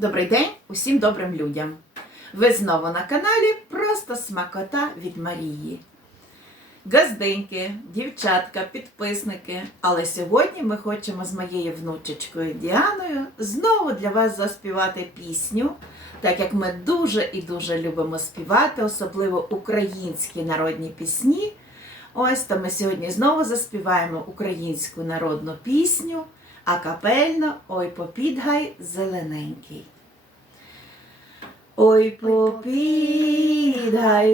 Добрий день усім добрим людям! Ви знову на каналі Просто Смакота від Марії. Газденьки, дівчатка, підписники. Але сьогодні ми хочемо з моєю внучечкою Діаною знову для вас заспівати пісню, так як ми дуже і дуже любимо співати, особливо українські народні пісні. Ось то ми сьогодні знову заспіваємо українську народну пісню, а капельно Ой попідгай зелененький. Ой попідгай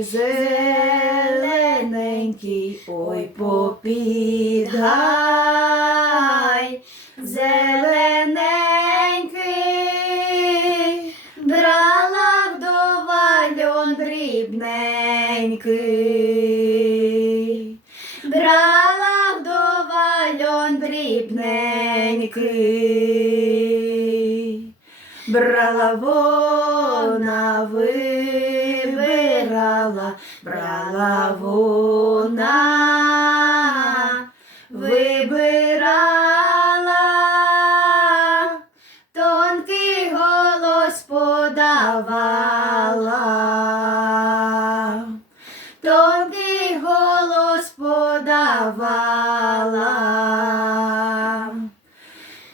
зелененький, ой попідгай зелененький, брала вдова льон дрібненький, Брала вона, вибирала, брала вона, вибирала, тонкий голос подавала, тонкий голос подавала.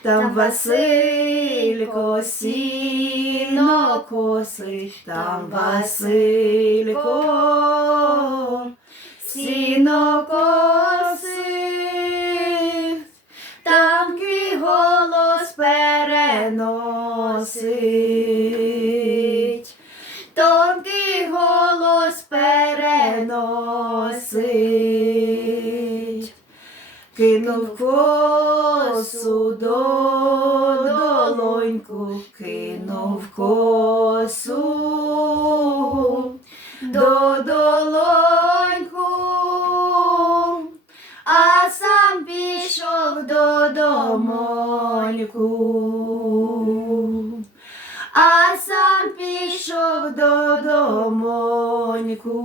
Там Василько сіно косить, там Василько сіно косить, там твій голос переносить, тонкий голос переносить. Кинув косу до долоньку, кинув косу до долоньку, а сам пішов до домоньку, а сам пішов до домоньку.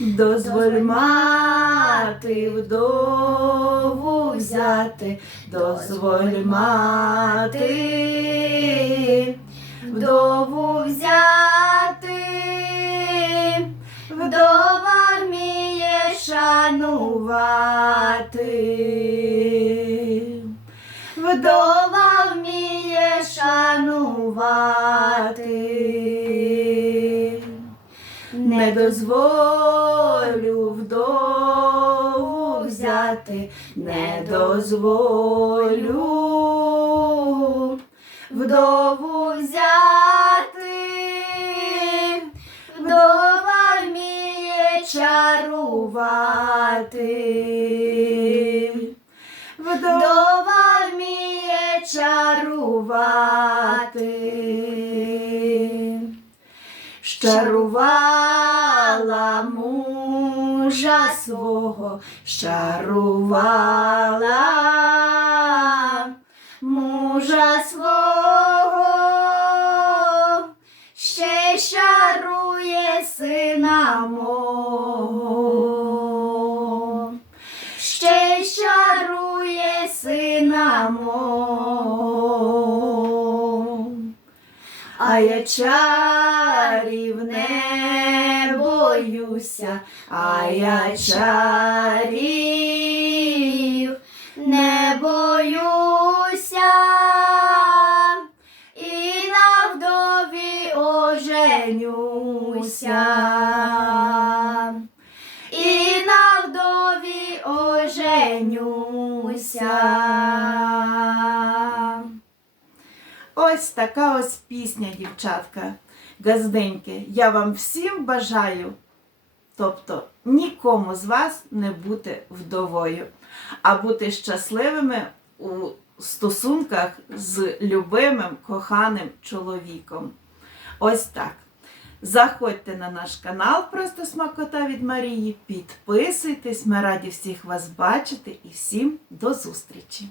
Дозволь мати вдову взяти, дозволь мати вдову взяти, вдова вміє шанувати, вдова вміє шанувати. Не дозволю взяти, не дозволю вдову взяти, вдова вміє чарувати, вдова вміє чарувати. Щарувала мужа свого, щарувала мужа свого, ще щарує сина мого, ще щарує сина мого. А я не боюся, а я чарів. Не боюся, і на вдові оженюся, і на вдові оженюся. Ось така ось пісня, дівчатка, газденьки. Я вам всім бажаю, тобто нікому з вас не бути вдовою, а бути щасливими у стосунках з любимим, коханим чоловіком. Ось так. Заходьте на наш канал Просто Смакота від Марії, підписуйтесь, ми раді всіх вас бачити і всім до зустрічі!